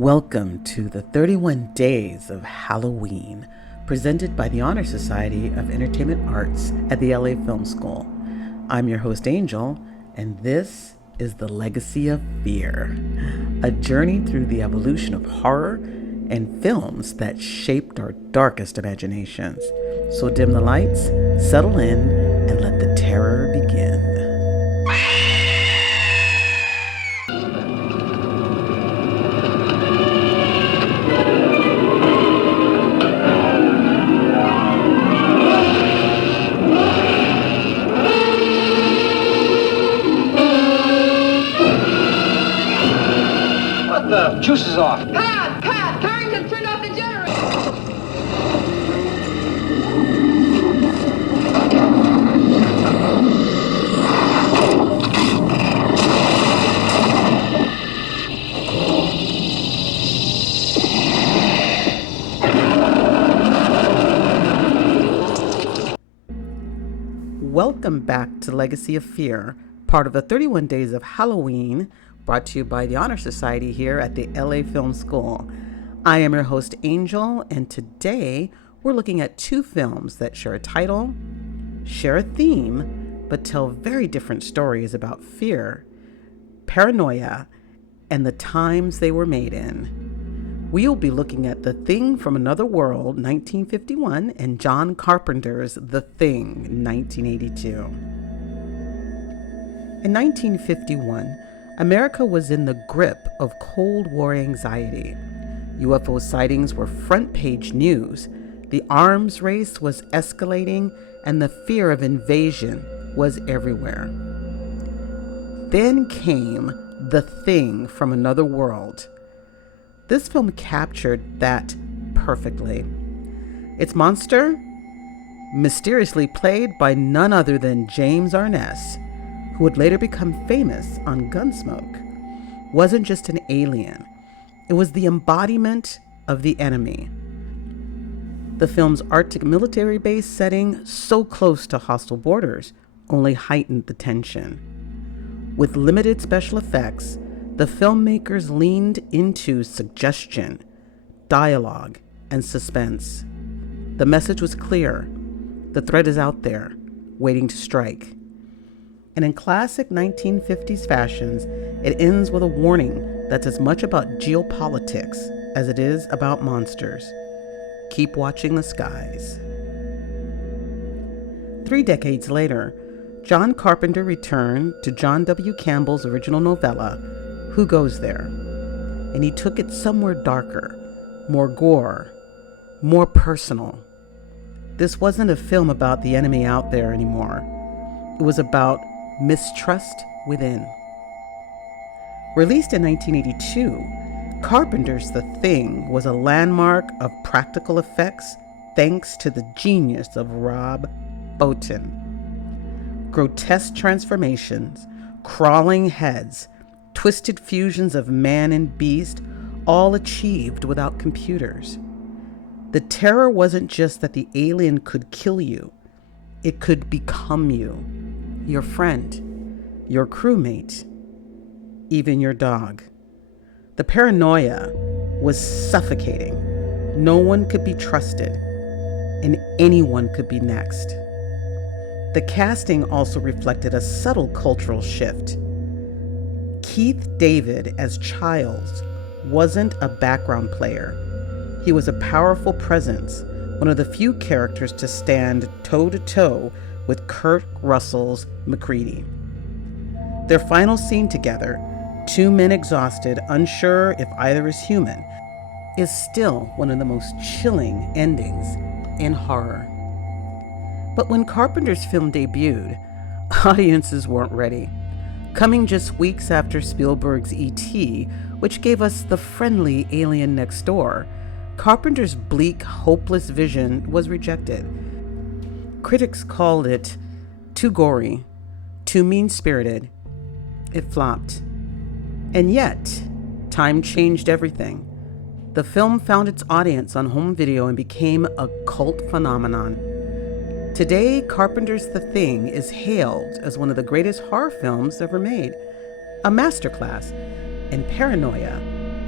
Welcome to the 31 Days of Halloween, presented by the Honor Society of Entertainment Arts at the LA Film School. I'm your host, Angel, and this is The Legacy of Fear, a journey through the evolution of horror and films that shaped our darkest imaginations. So dim the lights, settle in, and let the terror begin. The juice is off. Pat! Carrington turned off the generator! Welcome back to Legacy of Fear, part of the 31 Days of Halloween, brought to you by the Honor Society here at the LA Film School. I am your host, Angel, and today we're looking at two films that share a title, share a theme, but tell very different stories about fear, paranoia, and the times they were made in. We'll be looking at The Thing from Another World, 1951, and John Carpenter's The Thing, 1982. In 1951, America was in the grip of Cold War anxiety. UFO sightings were front-page news, the arms race was escalating, and the fear of invasion was everywhere. Then came The Thing from Another World. This film captured that perfectly. Its monster, mysteriously played by none other than James Arness, who would later become famous on Gunsmoke, wasn't just an alien. It was the embodiment of the enemy. The film's Arctic military base setting, so close to hostile borders, only heightened the tension. With limited special effects, the filmmakers leaned into suggestion, dialogue, and suspense. The message was clear. The threat is out there, waiting to strike. And in classic 1950s fashions, it ends with a warning that's as much about geopolitics as it is about monsters. Keep watching the skies. 3 decades later, John Carpenter returned to John W. Campbell's original novella, Who Goes There? And he took it somewhere darker, more gore, more personal. This wasn't a film about the enemy out there anymore. It was about mistrust within. Released in 1982, Carpenter's The Thing was a landmark of practical effects thanks to the genius of Rob Bottin. Grotesque transformations, crawling heads, twisted fusions of man and beast, all achieved without computers. The terror wasn't just that the alien could kill you, it could become you. Your friend, your crewmate, even your dog. The paranoia was suffocating. No one could be trusted, and anyone could be next. The casting also reflected a subtle cultural shift. Keith David as Childs wasn't a background player. He was a powerful presence, one of the few characters to stand toe-to-toe with Kurt Russell's MacReady. Their final scene together, two men exhausted, unsure if either is human, is still one of the most chilling endings in horror. But when Carpenter's film debuted, audiences weren't ready. Coming just weeks after Spielberg's E.T., which gave us the friendly alien next door, Carpenter's bleak, hopeless vision was rejected. Critics called it too gory, too mean-spirited. It flopped. And yet, time changed everything. The film found its audience on home video and became a cult phenomenon. Today, Carpenter's The Thing is hailed as one of the greatest horror films ever made, a masterclass in paranoia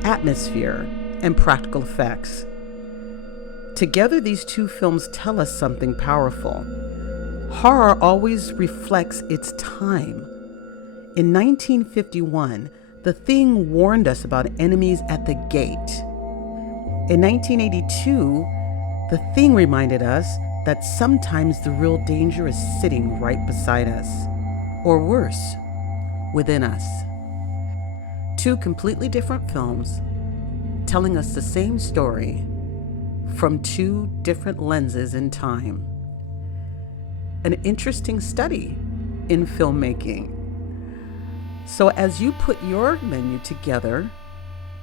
atmosphere, and practical effects. Together, these two films tell us something powerful. Horror always reflects its time. In 1951, The Thing warned us about enemies at the gate. In 1982, The Thing reminded us that sometimes the real danger is sitting right beside us, or worse, within us. Two completely different films telling us the same story from two different lenses in time. An interesting study in filmmaking. So as you put your menu together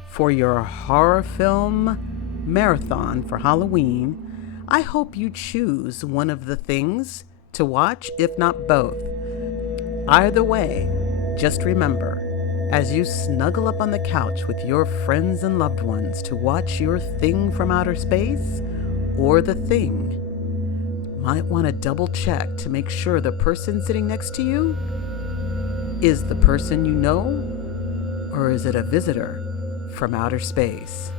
for your horror film marathon for Halloween, I hope you choose one of the things to watch, if not both. Either way, just remember, as you snuggle up on the couch with your friends and loved ones to watch your thing from outer space, or The Thing, might want to double check to make sure the person sitting next to you is the person you know, or is it a visitor from outer space?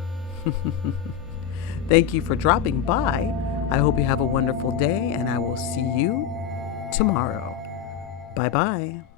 Thank you for dropping by. I hope you have a wonderful day, and I will see you tomorrow. Bye-bye.